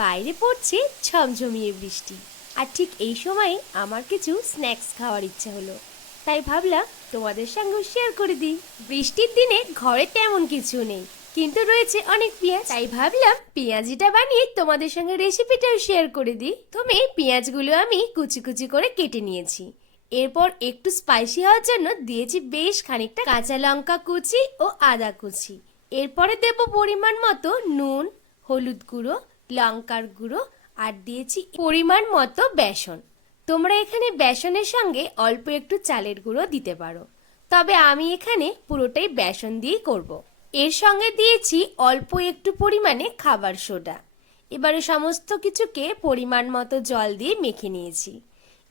বাইরে পড়ছে ঝমঝমিয়ে বৃষ্টি। আর ঠিক এই সময়ে আমার কিছু স্ন্যাক্স খাওয়ার ইচ্ছা হলো। তাই ভাবলাম তোমাদের সঙ্গেও শেয়ার করে দিই। বৃষ্টির দিনে ঘরে তেমন কিছু নেই, কিন্তু রয়েছে অনেক পেঁয়াজ। তাই ভাবলাম পেঁয়াজিটা বানিয়ে তোমাদের সঙ্গে রেসিপিটাও শেয়ার করে দিই। তুমি পেঁয়াজগুলো আমি কুচি কুচি করে কেটে নিয়েছি। এরপর একটু স্পাইসি হওয়ার জন্য দিয়েছি বেশ খানিকটা কাঁচা লঙ্কা কুচি ও আদা কুচি। এরপরে দেব পরিমাণ মতো নুন, হলুদ গুঁড়ো লঙ্কার গুঁড়ো আর দিয়েছি পরিমাণ মতো বেসন। তোমরা এখানে বেসনের সঙ্গে অল্প একটু চালের গুঁড়ো দিতে পারো। তবে আমি এখানে পুরোটাই বেসন দিয়েই করব। এর সঙ্গে দিয়েছি অল্প একটু পরিমাণে খাবার সোডা। এবারে সমস্ত কিছুকে পরিমাণ মতো জল দিয়ে মেখে নিয়েছি।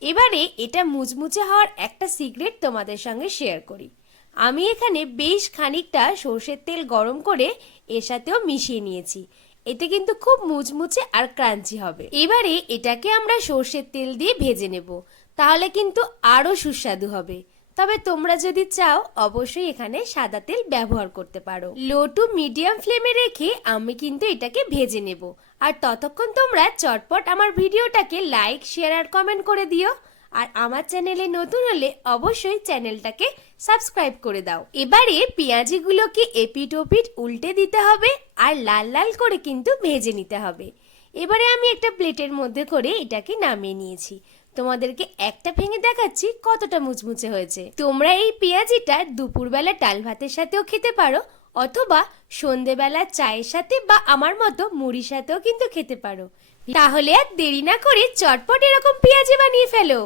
এবারে এটা মুচমুচে হওয়ার একটা সিক্রেট তোমাদের সঙ্গে শেয়ার করি। আমি এখানে বেশ খানিকটা সর্ষের তেল গরম করে এর সাথেও মিশিয়ে নিয়েছি। এতে কিন্তু খুব মুচমুচে আর ক্রাঞ্চি হবে। এবারে এটাকে আমরা সর্ষের তেল দিয়ে ভেজে নেব। তাহলে কিন্তু আরও সুস্বাদু হবে। তবে তোমরা যদি চাও, অবশ্যই এখানে সাদা তেল ব্যবহার করতে পারো। লো টু মিডিয়াম ফ্লেমে রেখে আমি কিন্তু এটাকে ভেজে নেব। আর ততক্ষণ তোমরা চটপট আমার ভিডিওটাকে লাইক, শেয়ার আর কমেন্ট করে দিও। আর আমার চ্যানেলে নতুন হলে অবশ্যই চ্যানেলটাকে সাবস্ক্রাইব করে দাও। এবারে পেঁয়াজিগুলোকে এপিট ওপিট উল্টে দিতে হবে আর লাল লাল করে কিন্তু ভেজে নিতে হবে। এবারে আমি একটা প্লেটের মধ্যে করে এটাকে নামিয়ে নিয়েছি। তোমাদেরকে একটা ভেঙে দেখাচ্ছি কতটা মুচমুচে হয়েছে। তোমরা এই পেঁয়াজিটা দুপুরবেলা ডাল ভাতের সাথেও খেতে পারো অথবা সন্ধেবেলা চায়ের সাথে বা আমার মতো মুড়ির সাথেও কিন্তু খেতে পারো। তাহলে আর দেরি না করে চটপট এরকম পেঁয়াজি বানিয়ে ফেলো।